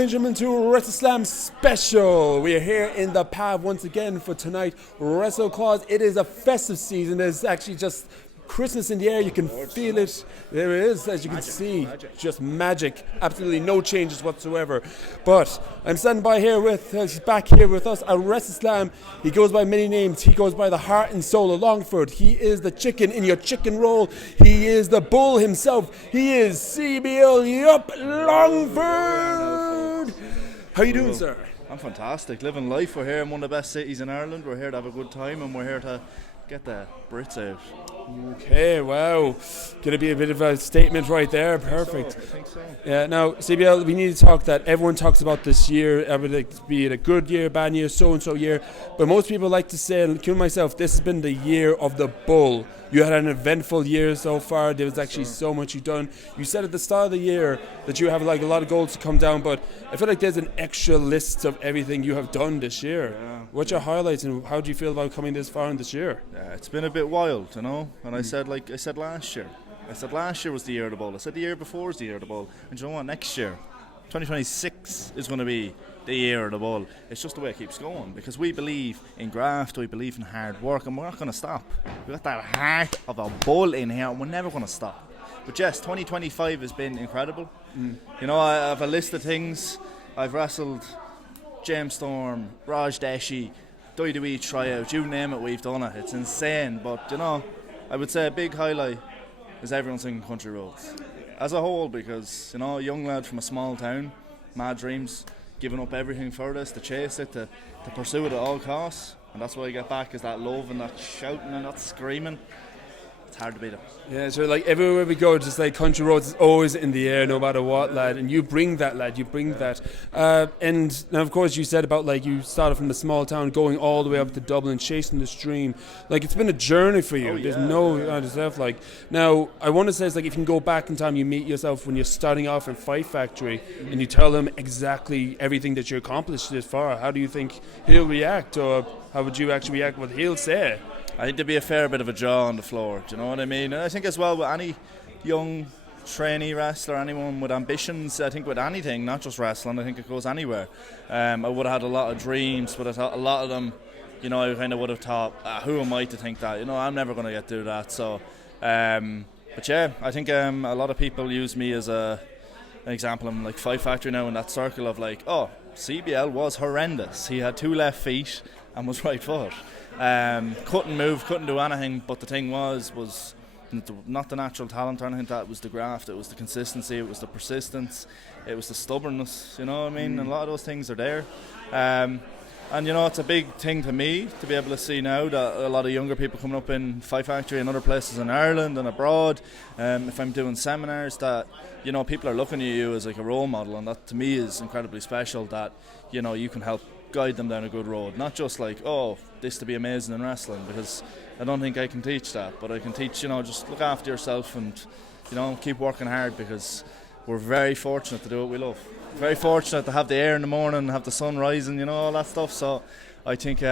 ladies and gentlemen, to WrestlSlam special. We are here in the pub once again for tonight. WrestleClaws. It is a festive season. There's actually just Christmas in the air. You can feel it. There it is, as you can see. Just magic. Absolutely no changes whatsoever. But I'm standing by here with, he's back here with us at WrestlSlam. He goes by many names. He goes by the heart and soul of Longford. He is the chicken in your chicken roll. He is the bull himself. He is CBL Longford. How you doing, sir? I'm fantastic. Living life. We're here in one of the best cities in Ireland. We're here to have a good time, and we're here to get the Brits out. Okay, wow. Gonna be a bit of a statement right there. Perfect. I think so. Yeah, now, CBL, we need to talk that everyone talks about this year, be it a good year, bad year, so-and-so year, but most people like to say, and including myself, this has been the year of the bull. You had an eventful year so far. There was actually so much you've done. You said at the start of the year that you have like a lot of goals to come down, but I feel like there's an extra list of everything you have done this year. Yeah. What's your highlights and how do you feel about coming this far in this year? Yeah, it's been a bit wild, you know. And I said last year. I said last year was the year of the bull. I said the year before was the year of the bull. And you know what? Next year, 2026 is going to be the year of the bull. It's just the way it keeps going because we believe in graft, we believe in hard work, and we're not going to stop. We've got that heart of a bull in here, and we're never going to stop. But yes, 2025 has been incredible. You know, I have a list of things. I've wrestled James Storm, Raj Deshi, WWE tryout, you name it, we've done it. It's insane, but you know, I would say a big highlight is everyone singing Country Roads as a whole, because you know, a young lad from a small town, mad dreams, giving up everything for this, to chase it, to pursue it at all costs, and that's why I get back is that love and that shouting and that screaming. It's hard to beat it. Yeah, so like everywhere we go, just like Country Roads is always in the air no matter what, lad, and you bring that, lad, you bring that. And now of course you said about like you started from the small town going all the way up to Dublin, chasing this dream. Like it's been a journey for you. There's no other stuff. Like now I want to say it's like if you can go back in time, you meet yourself when you're starting off in Fight Factory and you tell him exactly everything that you accomplished this far. How do you think he'll react, or how would you actually react what he'll say? I think there'd be a fair bit of a jaw on the floor, do you know what I mean? And I think as well with any young trainee wrestler, anyone with ambitions, I think with anything, not just wrestling, I think it goes anywhere. I would have had a lot of dreams, but I thought a lot of them, you know, I kind of would have thought, who am I to think that? You know, I'm never going to get to do that. So, but yeah, I think a lot of people use me as an example. I'm like Fight Factory now in that circle of like, oh, CBL was horrendous. He had 2 left feet and was right foot. Couldn't move, couldn't do anything, but the thing was not the natural talent or anything. That was the graft, it was the consistency, it was the persistence, it was the stubbornness, you know what I mean? And a lot of those things are there. And you know, it's a big thing to me to be able to see now that a lot of younger people coming up in Fight Factory and other places in Ireland and abroad, if I'm doing seminars, that, you know, people are looking at you as like a role model, and that to me is incredibly special, that, you know, you can help guide them down a good road, not just like, oh, this to be amazing in wrestling, because I don't think I can teach that, but I can teach, you know, just look after yourself and, you know, keep working hard, because we're very fortunate to do what we love, very fortunate to have the air in the morning, have the sun rising, you know, all that stuff. So I think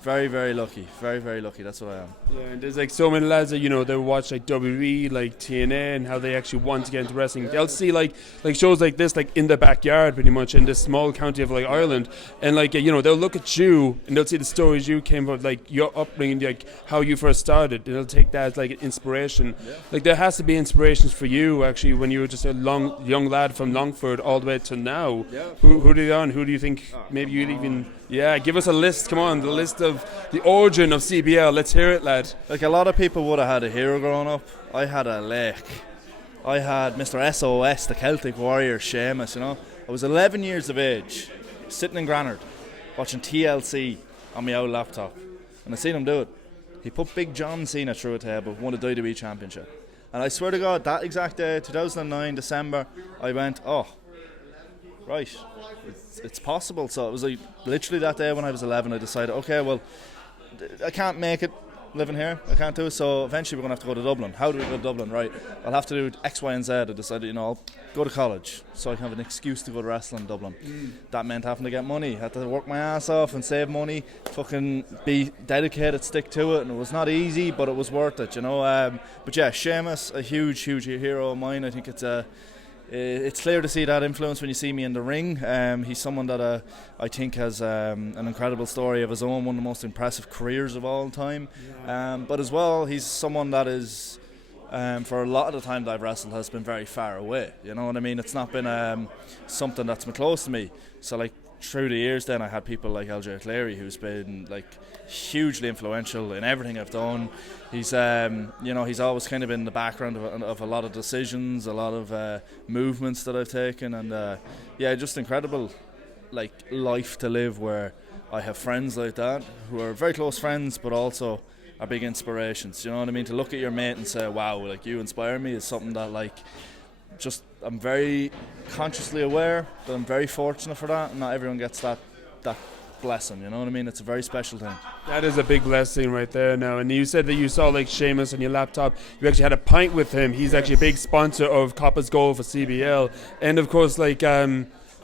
very, very lucky, very, very lucky. That's what I am. Yeah, and there's like so many lads that, you know, they watch like WWE, like TNA, and how they actually want to get into wrestling. They'll see like shows like this, like in the backyard, pretty much in this small county of like Ireland, and like, you know, they'll look at you and they'll see the stories you came from, like your upbringing, like how you first started, and they'll take that as like an inspiration. Yeah. Like there has to be inspirations for you actually when you were just a young lad from Longford all the way to now. Yeah. Who are you on? Who do you think maybe you'd even? Yeah, give us a list. Come on, the list of the origin of CBL. Let's hear it, lad. Like a lot of people would have had a hero growing up. I had a lake. I had Mr. SOS, the Celtic Warrior, Seamus, you know. I was 11 years of age, sitting in Granard, watching TLC on my old laptop. And I seen him do it. He put Big John Cena through a table, won the WWE Championship. And I swear to God, that exact day, 2009, December, I went, oh, right, it's possible. So it was like literally that day when I was 11, I decided, okay, well, I can't make it living here. I can't do it. So eventually we're going to have to go to Dublin. How do we go to Dublin? Right, I'll have to do X, Y, and Z. I decided, you know, I'll go to college so I can have an excuse to go to wrestling in Dublin. That meant having to get money. Had to work my ass off and save money, fucking be dedicated, stick to it. And it was not easy, but it was worth it, you know. But yeah, Seamus, a huge, huge hero of mine. I think it's it's clear to see that influence when you see me in the ring. He's someone that I think has an incredible story of his own, one of the most impressive careers of all time. But as well, he's someone that is, for a lot of the time that I've wrestled, has been very far away. You know what I mean? It's not been something that's been close to me. So like through the years, then I had people like LJ Cleary, who's been like hugely influential in everything I've done. He's he's always kind of been in the background of a lot of decisions, a lot of movements that I've taken, and just incredible like life to live where I have friends like that who are very close friends, but also are big inspirations. You know what I mean? To look at your mate and say, "Wow, like you inspire me," is something that like just I'm very consciously aware that I'm very fortunate for that, and not everyone gets that blessing. You know what I mean? It's a very special thing. That is a big blessing right there now. And you said that you saw like Sheamus on your laptop. You actually had a pint with him. He's actually a big sponsor of Coppa's Gold for CBL, and of course like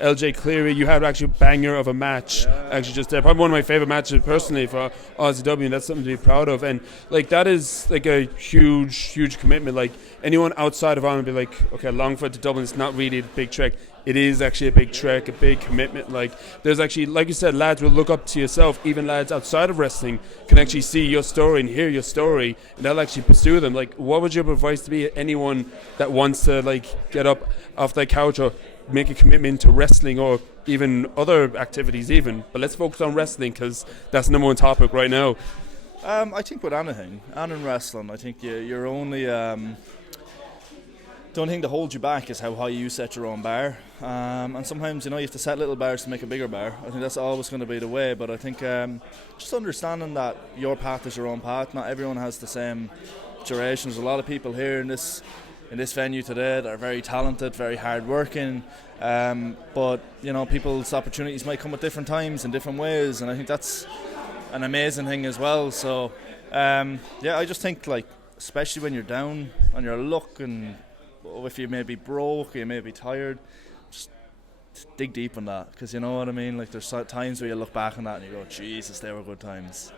LJ Cleary, you had actually a banger of a match. Actually, just there, probably one of my favorite matches personally for RCW, and that's something to be proud of. And like that is like a huge commitment. Like anyone outside of Ireland would be like, okay, Longford to Dublin, it's not really a big trek. It is actually a big trek, a big commitment. Like there's actually, like you said, lads will look up to yourself. Even lads outside of wrestling can actually see your story and hear your story, and they'll actually pursue them. Like, what would your advice to be anyone that wants to like get up off their couch or make a commitment to wrestling or even other activities even, but let's focus on wrestling because that's the number one topic right now? I think with anything, and in wrestling, I think you're only the only thing to hold you back is how high you set your own bar, and sometimes you have to set little bars to make a bigger bar. I think that's always going to be the way, but I think just understanding that your path is your own path. Not everyone has the same duration. There's a lot of people here in this venue today that are very talented, very hard working, but people's opportunities might come at different times in different ways, and I think that's an amazing thing as well. So I just think like, especially when you're down on your luck, and if you may be broke, you may be tired, just dig deep on that, because you know what I mean. Like there's times where you look back on that and you go, Jesus, they were good times.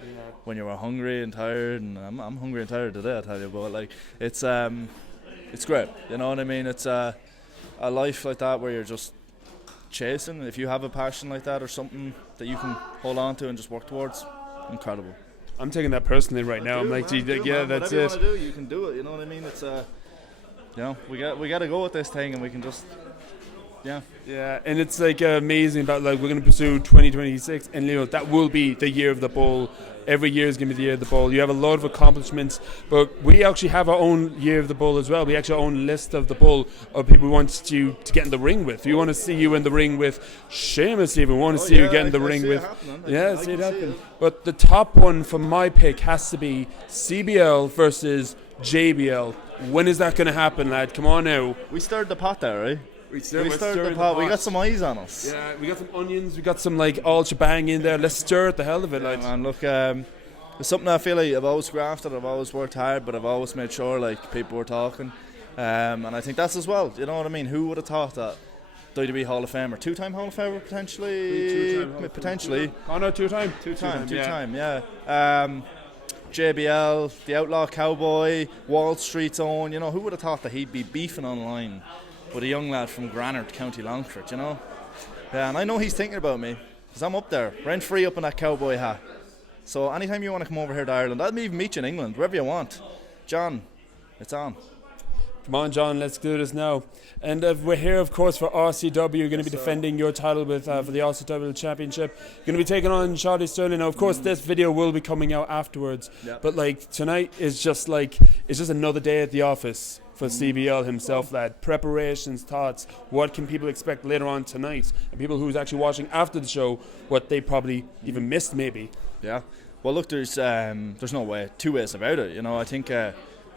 When you were hungry and tired, and I'm hungry and tired today, I tell you, but like it's great, you know what I mean? It's a life like that where you're just chasing. If you have a passion like that or something that you can hold on to and just work towards, incredible. I'm taking that personally right now. I'm like, that's it. Whatever you want to do, you can do it. You know what I mean? It's we got to go with this thing, and we can just and it's like amazing about like we're going to pursue 2026, and that will be the year of the bull. Every year is going to be the year of the bull. You have a lot of accomplishments, but we actually have our own year of the bull as well. We actually have our own list of the bull of people we want you to get in the ring with. We want to see you in the ring with Sheamus even. We want to see you get in the ring with... see it happen. But the top one for my pick has to be CBL versus JBL. When is that going to happen, lad? Come on now. We stirred the pot there, right? We stirred the pot. We got some eyes on us. Yeah, we got some onions. We got some like all shebang in there. Let's stir it the hell of it, lads. Man, look, it's something I feel like I've always grafted. I've always worked hard, but I've always made sure like people were talking, and I think that's as well. You know what I mean? Who would have thought that WWE Hall of Famer, two-time Hall of Famer potentially? Oh no, two-time, yeah. JBL, the Outlaw Cowboy, Wall Street's own. Who would have thought that he'd be beefing online with a young lad from Granard, County Longford, Yeah, and I know he's thinking about me, because I'm up there, rent-free up in that cowboy hat. So anytime you want to come over here to Ireland, I'll even meet you in England, wherever you want. John, it's on. Come on, John, let's do this now. And we're here, of course, for RCW. You're going to be defending your title with for the RCW Championship. You're going to be taking on Charlie Sterling. Now, of course, this video will be coming out afterwards. Yeah. But like tonight is just like it's just another day at the office for CBL himself, lad. Preparations, thoughts. What can people expect later on tonight? And people who's actually watching after the show, what they probably even missed, maybe. Yeah. Well, look, there's no way, two ways about it. I think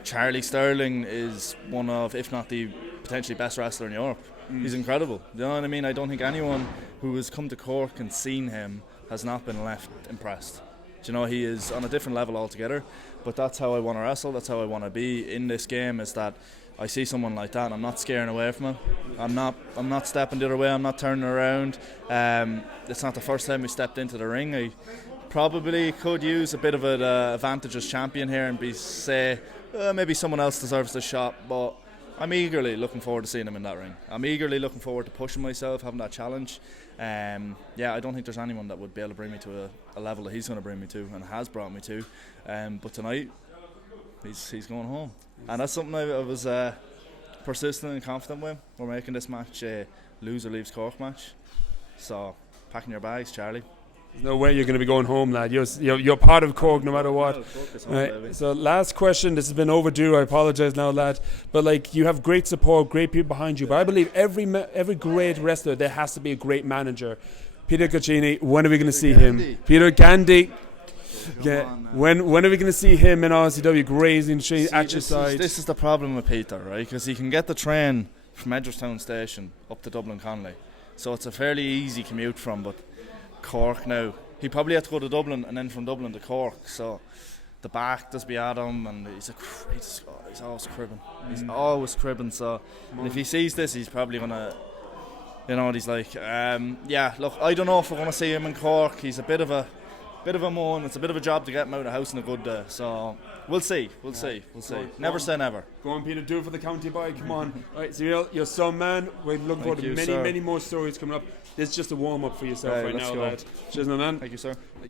Charlie Sterling is one of, if not the potentially best wrestler in Europe. He's incredible. You know what I mean? I don't think anyone who has come to Cork and seen him has not been left impressed. He is on a different level altogether. But that's how I want to wrestle. That's how I want to be in this game. Is that I see someone like that, and I'm not scaring away from him. I'm not stepping the other way. I'm not turning around. It's not the first time we stepped into the ring. I probably could use a bit of an advantage as champion here and say maybe someone else deserves the shot. But I'm eagerly looking forward to seeing him in that ring. I'm eagerly looking forward to pushing myself, having that challenge. I don't think there's anyone that would be able to bring me to a level that he's going to bring me to and has brought me to. But tonight, he's going home. And that's something I was persistent and confident with. We're making this match a loser leaves Cork match. So, packing your bags, Charlie. There's no way you're going to be going home, lad. You're part of Cork no matter what. Right. So last question. This has been overdue. I apologise now, lad. But like, you have great support, great people behind you. But I believe every great wrestler, there has to be a great manager. Peter Coccini, when are we going to see him? Peter Gandy. Yeah. When are we going to see him in RCW grazing at your side? This is the problem with Peter, right? Because he can get the train from Edgeworthstown Station up to Dublin Conley. So it's a fairly easy commute from, but Cork now, he probably had to go to Dublin and then from Dublin to Cork, so the back does be at him, and he's always cribbing. He's always cribbing, so if he sees this, he's probably gonna, you know what he's like. Look, I don't know if we're gonna see him in Cork. He's a bit of a moan. It's a bit of a job to get him out of the house in a good day, so we'll see. Never say never. Go on, Peter, do it for the county boy. Come on. Right, CBL, you're some man. We're looking forward to many more stories coming up. This is just a warm up for yourself right now, lad. Cheers, my man. Thank you, sir.